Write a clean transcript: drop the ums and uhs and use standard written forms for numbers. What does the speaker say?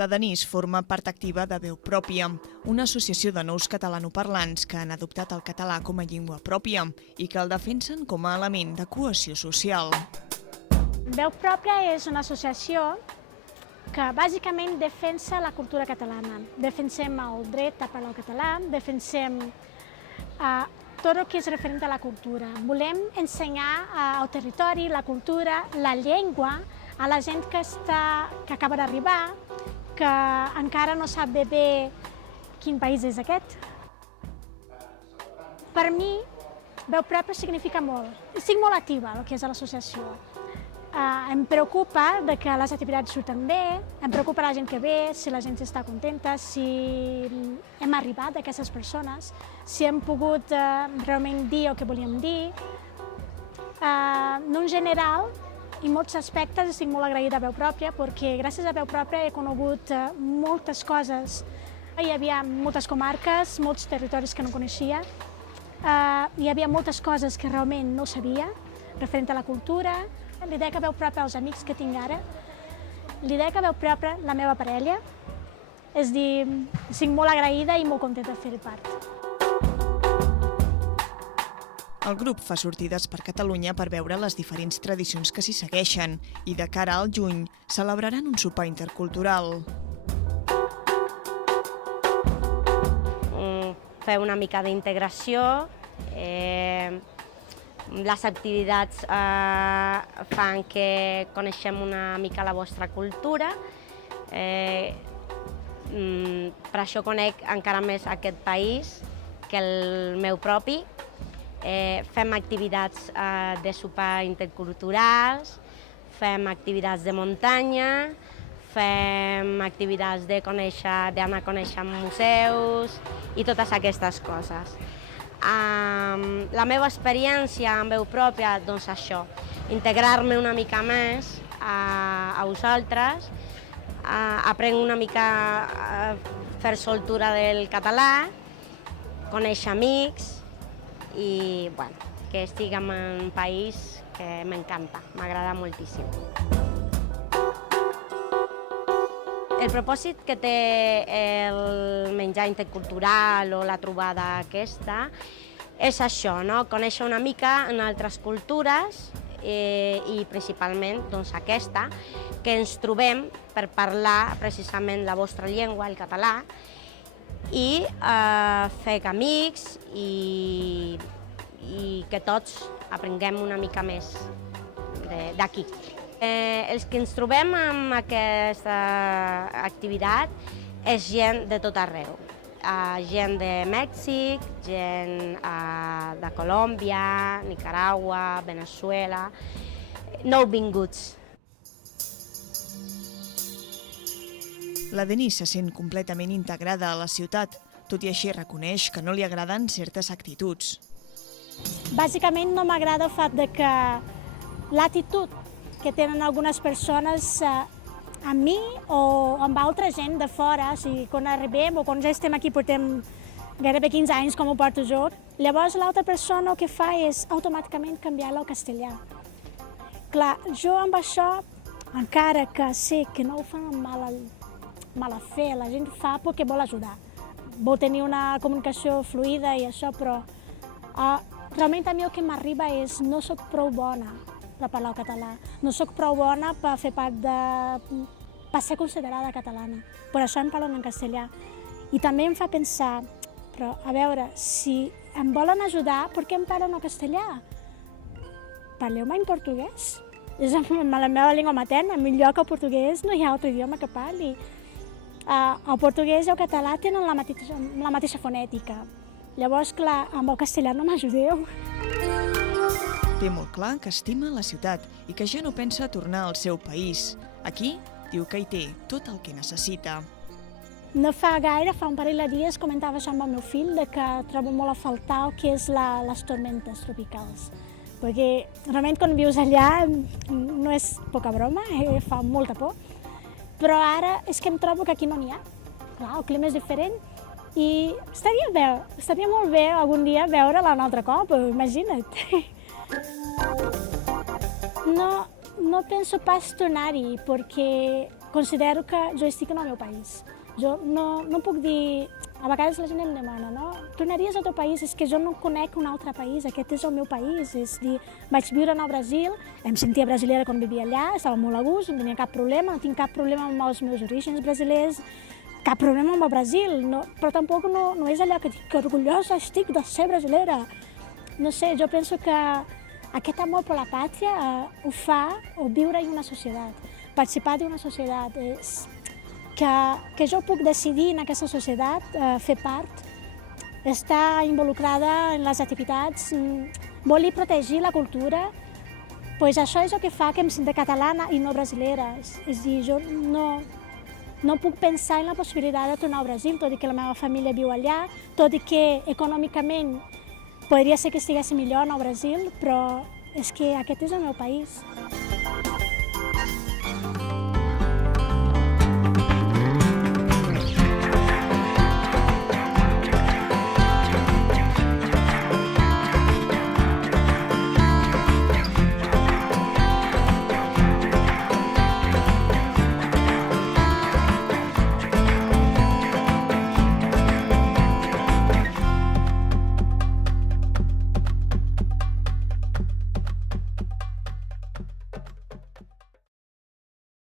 La Denís forma part activa de Veu Pròpia, una associació de nous catalanoparlants que han adoptat el català com a llengua pròpia i que el defensen com a element de cohesió social. Veu Pròpia és una associació que bàsicament defensa la cultura catalana. Defensem el dret a parlar el català, defensem tot el que és referent a la cultura. Volem ensenyar el territori, la cultura, la llengua a la gent que acaba d'arribar, que encara no sap ben bé quin país és aquest. Per mi, Veu Pròpia significa molt. Estic molt activa el que és a l'associació. Em preocupa que les activitats surten bé, em preocupa la gent que ve, si la gent està contenta, si hem arribat a aquestes persones, si hem pogut realment dir el que volíem dir. En general, en molts aspectes estic molt agraïda a Veu Pròpia perquè gràcies a Veu Pròpia he conegut moltes coses. Hi havia moltes comarques, molts territoris que no coneixia, hi havia moltes coses que realment no sabia, referent a la cultura. L'idea que Veu Pròpia als amics que tinc ara, l'idea que Veu Pròpia la meva parella, és dir, estic molt agraïda i molt contenta de fer part. El grup fa sortides per Catalunya per veure les diferents tradicions que s'hi segueixen i de cara al juny celebraran un sopar intercultural. Fer una mica d'integració, les activitats fan que coneixem una mica la vostra cultura, per això conec encara més aquest país que el meu propi. Fem activitats de sopar interculturals, fem activitats de muntanya, fem activitats d'anar a conèixer museus i totes aquestes coses. La meva experiència amb Veu Pròpia, doncs això, integrar-me una mica més a vosaltres, aprenc una mica a fer soltura del català, conèixer amics i que estic en un país que m'encanta, m'agrada moltíssim. El propòsit que té el menjar intercultural o la trobada aquesta és això, conèixer una mica en altres cultures i principalment aquesta, que ens trobem per parlar precisament la vostra llengua, el català, i fer amics i que tots aprenguem una mica més d'aquí. Els que ens trobem amb aquesta activitat és gent de tot arreu. Gent de Mèxic, gent de Colòmbia, Nicaragua, Veneçuela, nouvinguts. La Denís se sent completament integrada a la ciutat, tot i així reconeix que no li agraden certes actituds. Bàsicament no m'agrada el fet que l'actitud que tenen algunes persones amb mi o amb altra gent de fora, quan arribem o quan ja estem aquí, portem gairebé 15 anys com ho porto jo, llavors l'altra persona el que fa és automàticament canviar-la al castellà. Clar, jo amb això, encara que sé que no ho fan amb mala fe, la gent fa perquè vol ajudar, vol tenir una comunicació fluida i això, però realment a mi el que m'arriba és no soc prou bona per parlar el català, no soc prou bona per fer part per ser considerada catalana, per això em parlen en castellà. I també em fa pensar, però a veure, si em volen ajudar, per què em parlen en castellà? Parleu-me en portuguès? És la meva llengua materna, millor que el portuguès no hi ha altre idioma que parli. El portuguès i el català tenen la mateixa fonètica. Llavors, clar, amb el castellà no m'ajudeu. Té molt clar que estima la ciutat i que ja no pensa tornar al seu país. Aquí diu que hi té tot el que necessita. No fa gaire, fa un parell de dies, comentava això amb el meu fill, que trobo molt a faltar el que és les tormentes tropicals. Perquè realment quan vius allà no és poca broma, fa molta por. Però ara és que em trobo que aquí no n'hi ha. Clar, el clima és diferent i estaria molt bé algun dia veure-la un altre cop, imagina't. No penso pas tornar-hi perquè considero que jo estic en el meu país. Jo no puc dir, a vegades la gent em demana, no? Tornaries al teu país? És que jo no conec un altre país, aquest és el meu país. És dir, vaig viure al Brasil, em sentia brasilera quan vivia allà, estava molt a gust, no tenia cap problema, no tinc cap problema amb els meus orígens brasilers, cap problema amb el Brasil, però tampoc no és allò que orgullosa estic de ser brasilera. No sé, jo penso que aquest amor per la pàtria ho fa o viure en una societat, participar d'una societat, és que jo puc decidir en aquesta societat, fer part, estar involucrada en les activitats, voler protegir la cultura, doncs això és el que fa que em senti catalana i no brasilera. És dir, jo no puc pensar en la possibilitat de tornar al Brasil, tot i que la meva família viu allà, tot i que econòmicament podria ser que estigués millor al Brasil, però és que aquest és el meu país.